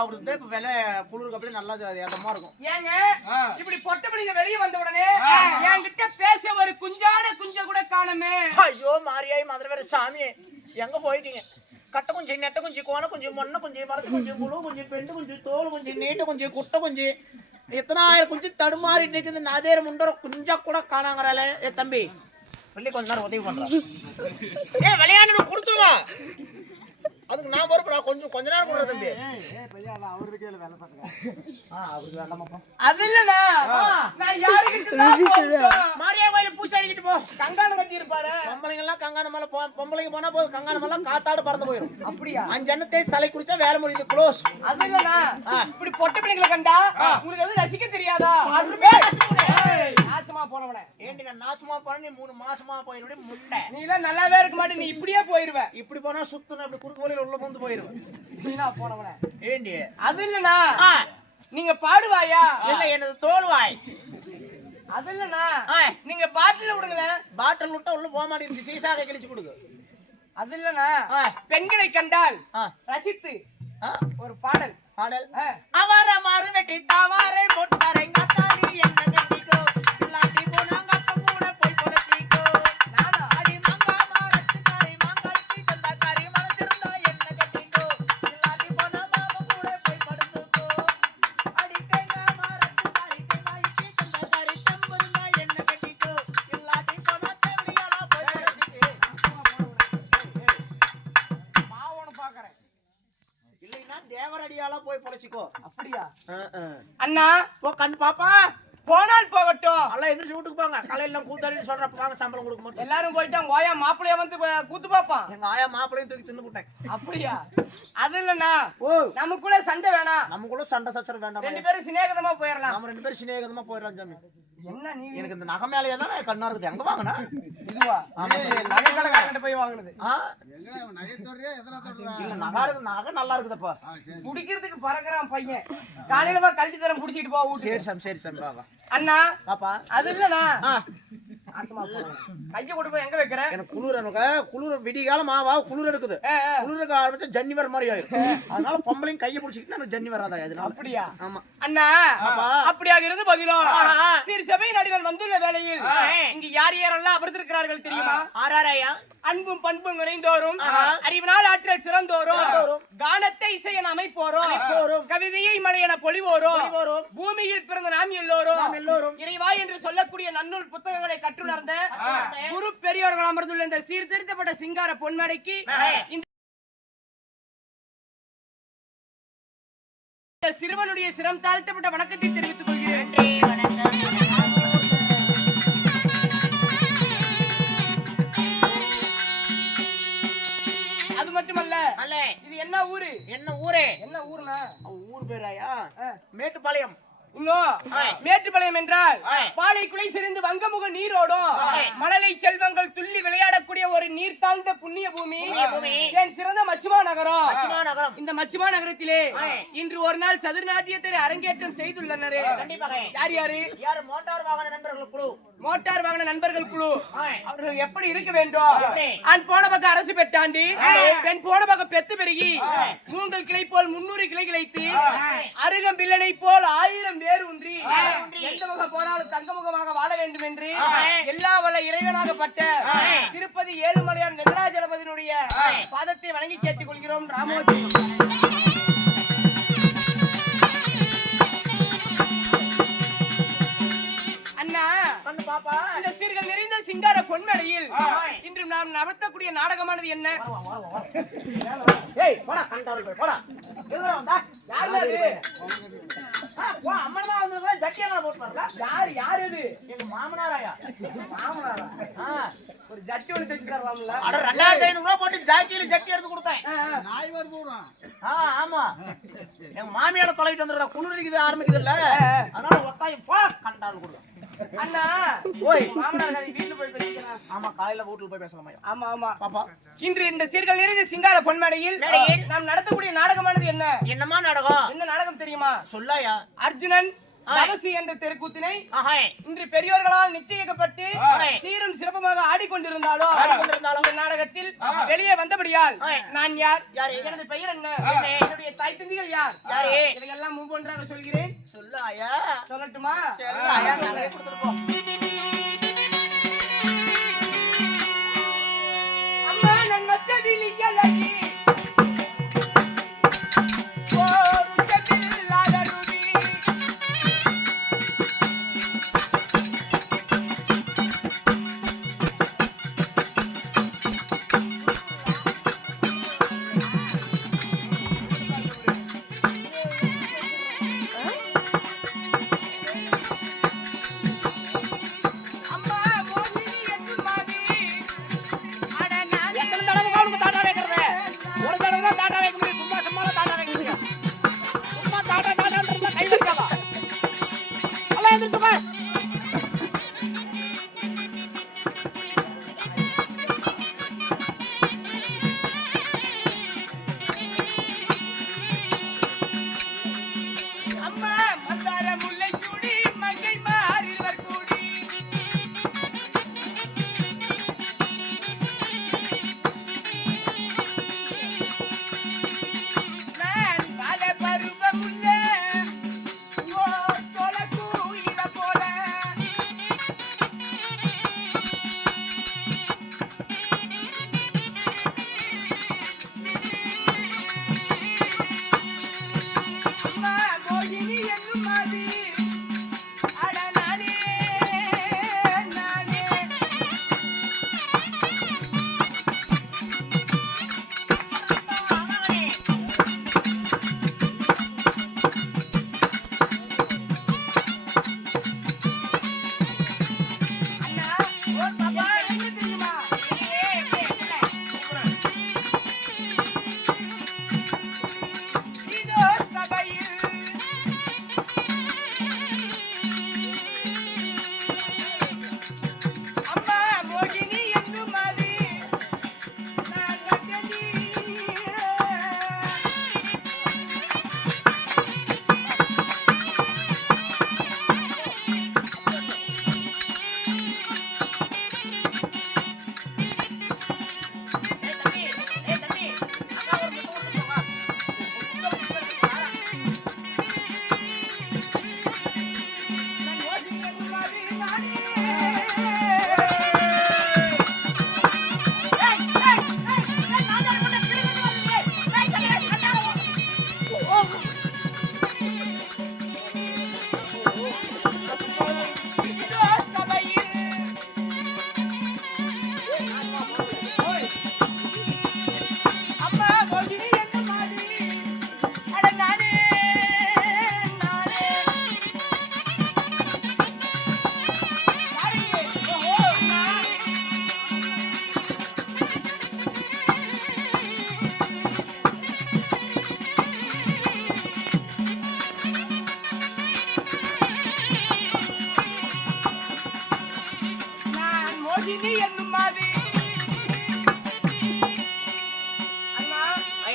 அவருக்கு இப்ப விலை குளிருக்கு அப்படியே நல்லா ஏதமா இருக்கும். ஏங்க. இப்படி பொட்டப்படிங்க வெளிய வந்த உடனே என்கிட்ட பேச ஒரு குஞ்சான குஞ்ச கூட காணுமே. ஐயோ மாரியாய் மதுரை வேற சாமி எங்க போயிட்டீங்க? கட்ட குஞ்சு நெட்ட குஞ்சு கோண குஞ்சு மொன்ன குஞ்சு மரத்து குஞ்சு முழு குஞ்சு பெண்டு குஞ்சு தோல் குஞ்சு நீட்ட குஞ்சு குட்டை குஞ்சு. எத்தனாயிரம் குஞ்சு தடுமாறி நிக்குது நாதேர முண்டோர குஞ்சா கூட காணாங்கறால ஏ தம்பி சொல்லி கொஞ்ச நேரம் உதவி பண்றான் ஏ விளையாண்டு கொடுத்துருவா அதுக்கு நான் பொறுப்புடா கொஞ்சம் கொஞ்ச நேரம் கொடுற தம்பி. அது நான் யாருக்கிட்ட? மாரியா கோயில பூசாரி கிட்ட போ கங்காணம் கட்டி இருப்பாரு பொம்பளைங்க எல்லாம் கங்காணம் மேல போ பொம்பளைங்க போனா போதும். கங்காணம் எல்லாம் காத்தாடு பறந்து போயிடும் அப்படியா? அஞ்சு எண்ணெய் தேய்ச்சி தலை குடிச்சா வேலை முடியுது. க்ளோஸ் அது இல்லனா இப்படி பொட்ட பிள்ளைங்களை கண்டா உங்களுக்கு எதுவும் ரசிக்க தெரியாதா? போனவனே. ஏண்டி நான் நாசமா போன நீ மூணு மாசமா போயிருவிட முட்டை. நீ எல்லாம் நல்லாவே இருக்க மாட்டே நீ இப்படியே போயிருவ. இப்படி போனா சுத்தணும் அப்படி குறுக்கு வழியில உள்ள வந்து போயிருவேன் நீனா போனவனே. ஏண்டி? அது இல்லனா ஆ, நீங்க பாடுவாயா? இல்ல எனது தோல்வாய். அது இல்லனா நீங்க பாட்டுல விடுங்களேன். பாட்டில் விட்டா உள்ள போக மாட்டேங்குது. சீசாக கிழிச்சு கொடுக்கு. அது இல்லனா பெண்களை கண்டால் ரசித்து ஒரு பாடல். பாடல். அவர மாறு வெட்டி தவாரை கத்தாரி என்ன காலையில கூத்தாடின்னு சொல்றப்ப வாங்க சம்பளம் கொடுக்க மாட்டேன் எல்லாரும் போயிட்டாங்க ஓயா மாப்பிள்ளைய வந்து கூத்து பாப்பான். எங்க ஆயா மாப்பிளையும் தூக்கி தின்னு போட்டேன் அப்படியா? அது இல்லண்ணா. ஓ. நமக்குள்ள சண்டை வேணாம். நமக்குள்ள சண்டை சச்சரவு வேண்டாம் ரெண்டு பேரும் சிநேகிதமா போயிடலாம் நாம ரெண்டு பேரும் சிநேகிதமா போயிடலாம் சாமி. என்ன நீ எனக்கு இந்த நகை மேலேயே தான் கண்ணா இருக்குது. எங்க வாங்கினா? இதுவா? ஆமா சாமி. நகை கடைக்காரங்கிட்ட போய் வாங்குனது. ஆ? இல்ல நகை இருக்கு நகை நல்லா இருக்குதுப்பா. குடிக்கிறதுக்கு பறக்குறான் பையன். காலையில வா கல்வி தரம் குடிச்சிட்டு போ சரி சாமி சரி சாமி அண்ணா பாப்பா. அது இல்லண்ணா. கைய கொண்டு போய் எங்க வைக்கிற எனக்கு குளிர் எனக்கு குளிர் விடிகாலம் மாவா குளிர் எடுக்குது ஆ, ஆ. குளிருக்கு ஆரம்பிச்சா ஜன்னி வர மாதிரி ஆயிரும் அதனால பொம்பளையும் கையை பிடிச்சிக்கிட்டு எனக்கு ஜன்னி வராதா அதனால அப்படியா ஆமா அண்ணா ஆமா. அப்படியாக இருந்து பதிலும் ஆஹா. சரி சபை நடிகர் வந்துள்ள வேளையில் இங்கு யார் யாரெல்லாம் அமர்ந்திருக்கிறார்கள் தெரியுமா ஆறாரையா அன்பும் பண்பும் நிறைந்தோரும் ஆஹா. அறிவினால் ஆற்றல் சிறந்தோரும். கானத்தை இசை என அமைப்போரும். கவிதையை மலை என பொழிவோரும். பூமியில் பிறந்த நாம் எல்லோரும் எல்லோரும். இறைவா என்று சொல்லக்கூடிய நன்னூல் புத்தகங்களை கற்றுணர்ந்த குரு பெரியோர்கள் அமர்ந்துள்ள இந்த சீர்திருத்தப்பட்ட சிங்கார பொன்மடைக்கு இந்த சிறுவனுடைய சிரம் தாழ்த்தப்பட்ட வணக்கத்தை தெரிவித்துக் கொள்கிறேன். அது மட்டுமல்ல இது என்ன ஊரு? என்ன ஊரே? என்ன ஊர்னா? ஊர் பேராயா. மேட்டுப்பாளையம். மேட்டுப்பாளையம் என்றால் ஆய். பாலை குலை சிரிந்து வங்கமுக நீரோடும். மழலை செல்வங்கள் துள்ளி விளையாடக்கூடிய ஒரு நீர் தாழ்ந்த புண்ணிய பூமி. என் சிறந்த மச்சுமா நகரம். இந்த மச்சுமா நகரத்திலே. இன்று ஒரு நாள் சதுர்நாட்டியத்தை அரங்கேற்றம் செய்துள்ளனர். யார் யாரு? யாரு? மோட்டார் வாகன நண்பர்கள் குழு. மோட்டார் வாகன நண்பர்கள் குழு. அவர்கள் எப்படி இருக்க வேண்டும்? ஆண் போன பக்கம் அரசு பெட்டாண்டி பெண் போன பக்கம் பெத்து பெருகி மூங்கல் கிளை போல் முன்னூறு கிளை கிளைத்து அருகம் பிள்ளனை போல் ஆயிரம் வேர் ஊன்றி எந்த முகம் போனாலும் தங்க முகமாக வாழ வேண்டும் என்று எல்லா வல்ல இறைவனாகப்பட்ட திருப்பதி ஏழுமலையான் வெங்கடாஜலபதியினுடைய பாதத்தை வணங்கி கேட்டுக் கொள்கிறோம். ராமோஜி. இந்த சீர்கள் நிறைந்த சிங்கார பொன்மடையில். இன்று நாம் நடத்தக்கூடிய நாடகமானது என்ன? ஏய் போடா கண்டார்கள் போடா. எதுடா வந்தா? யார் யார் யார் இது? எங்க மாமனாராயா? மாமனாரா? ஒரு ஜட்டி ஒன்று அட ரெண்டாயிரத்தி ஐநூறு ரூபாய் போட்டு ஜாக்கியில ஜட்டி எடுத்து கொடுத்தேன். ஆ ஆமா. எங்க மாமியால தொலைட்டு வந்துடுறா. குளிர் அடிக்குது ஆரம்பிக்குது இல்ல. அதனால ஒத்தாயம் போ கண்டால் கொடுங்க. அண்ணா. ஓய். மாமனார் கதை வீட்டுல போய் பேசிக்கலாம் ஆமா காலையில வீட்டுல போய் பேசலாமா ஆமா ஆமா. பாப்பா. இன்று இந்த சீர்கள் நிறைந்த சிங்கார பொன்மடையில் மேடையில். நாம் நடத்தக்கூடிய நாடகமானது என்ன? என்னமா நாடகம்? என்ன நாடகம் தெரியுமா? சொல்லாயா அர்ஜுனன் தவசி என்ற தெருக்கூத்தினை ஆஹா. இன்று பெரியோர்களால் நிச்சயிக்கப்பட்டு. சீரும் சிறப்புமாக ஆடிக்கொண்டிருந்தாலும் இந்த நாடகத்தில் வெளியே வந்தபடியால். நான் யார்? யாரு? எனது பெயர் என்ன? என்ன? என்னுடைய தாய் தந்தைகள் யார்? யாரு? இதையெல்லாம் ஒவ்வொன்றாக சொல்கிறேன். சொல்லு ஆயா. சொல்லட்டுமா? ஆயா கொடுத்துருப்போம். அம்மா நன் மச்சதில் இயலகி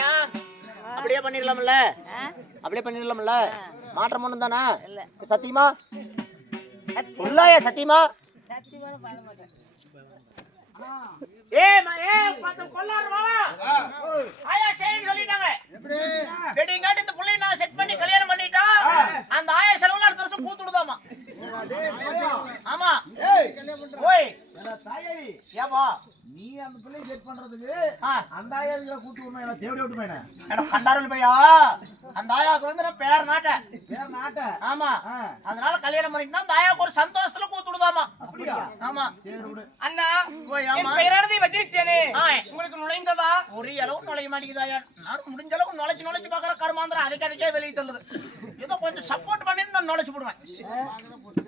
ஐயா அப்படியே பண்ணிடலாம்ல. அப்படியே பண்ணிடலாம்ல. மாற்றம் ஒண்ணும் தானா? சத்தியமா? உள்ளாயா சத்தியமா? ஏ ஏ பத்து கொள்ளாரு வாவா ஆயா சரின்னு சொல்லிட்டாங்க. வெட்டிங்காட்டி இந்த புள்ளைய நான் செட் பண்ணி கல்யாணம் பண்ணிட்டா அந்த ஆயா செலவுல அடுத்த வருஷம் கூத்துடுதாமா ஆமா. ஓய். ஏப்பா நீ அந்த பிள்ளையை செட் பண்றதுக்கு அந்த ஆயாதுல கூட்டு விடணும் என்ன தேவடி விட்டு போயினேன். எட கண்டாரல் பையா அந்த ஆயாவுக்கு வந்து நான் பேர் நாட்டேன் வேற நாட்ட ஆமா. அதனால கல்யாணம் பண்ணிட்டு அந்த ஆயாவுக்கு ஒரு சந்தோஷத்துல கூத்துடுதாமா அப்படியா? ஆமா. சரி விடு அண்ணா ஓய், என் ஆமா. பெயரானதை வச்சிருக்கேனே. ஆ. உங்களுக்கு நுழைந்ததா? ஒரு அளவு நுழைய மாட்டேங்குது ஐயா நான் முடிஞ்ச அளவுக்கு நுழைச்சு நுழைச்சு பாக்குற கருமாந்திரம் அதுக்கு அதுக்கே வெளியே தள்ளுது. ஏதோ கொஞ்சம் சப்போர்ட் பண்ணிட்டு நான் நுழைச்சு போடுவேன்.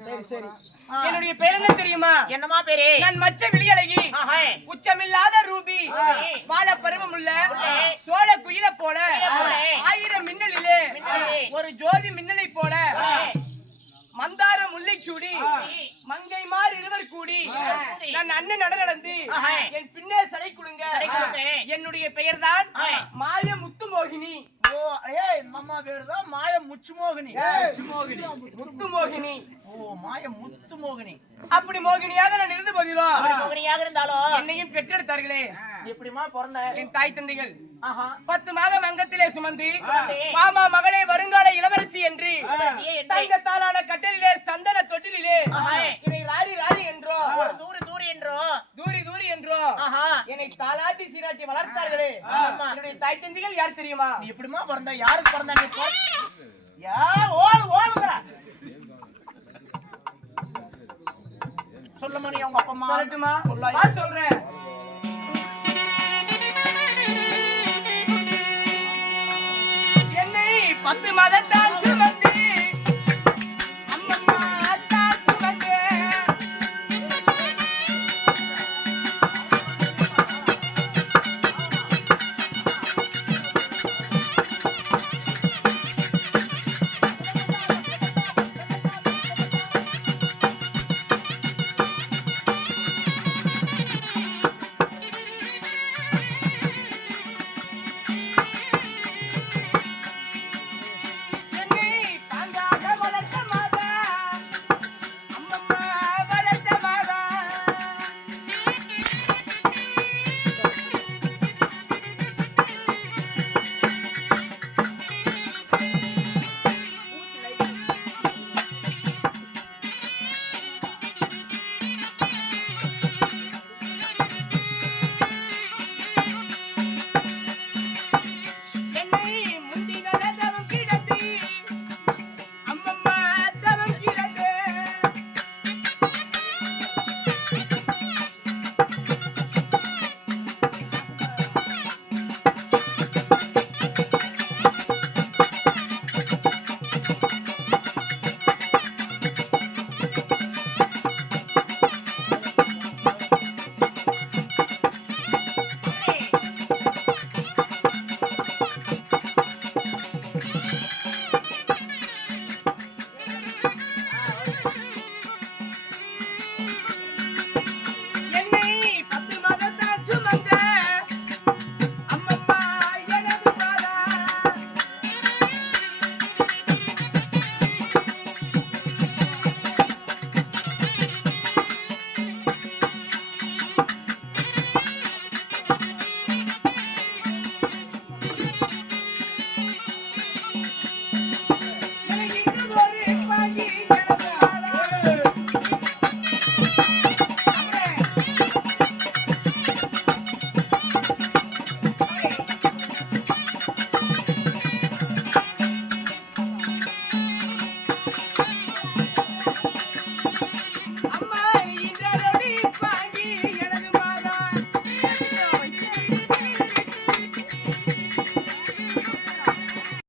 சரி சரி. ஆ. என்னுடைய பேர் என்ன தெரியுமா? என்னமா பேரு? நான் மச்ச விழியழகி. உச்சமில்லாத ரூபி. வாழ பருவமுள்ள சோழ குயில போல. ஆயிரம் மின்னலிலே மின்னலிலே. ஒரு ஜோதி மின்னலை நான் அண்ணன் நட நடந்து. என் பின்னே சடை குலுங்க. என்னுடைய. மாய முத்து மோகினி பேரு தான் மாய முத்து மோகினி ஓ மாய முத்து மோகினி அப்படி மோகினியாக நான் இருந்த போதிலும் அப்படி மோகினியாக இருந்தாலும் என்னையும் பெற்றெடுத்தார்களே. எப்படிமா பிறந்த? என் தாய் தந்தைகள். ஆஹா. பத்து மாதம் அங்கத்திலே சுமந்து மாமா மகளே வருங்கால இளவரசி என்று தங்கத்தாலான கட்டலிலே சந்தன தொட்டிலே. இதை ராரி ராரி என்றோ. தூரி தூரி என்றோ? தூரி தூரி என்றோ? என்னை தாலாட்டி சீராட்டி வளர்த்தார்களே. என்னுடைய தாய் தந்தைகள் யார் தெரியுமா? நீ எப்படிமா பிறந்த? யாருக்கு பிறந்த நீ பிறந்த- யா ஓடு ஓடுங்கடா. சொல்லுமா நீ உங்க அப்பா அம்மா. சொல்லட்டுமா? சொல்றேன். என்னை பத்து மதத்தா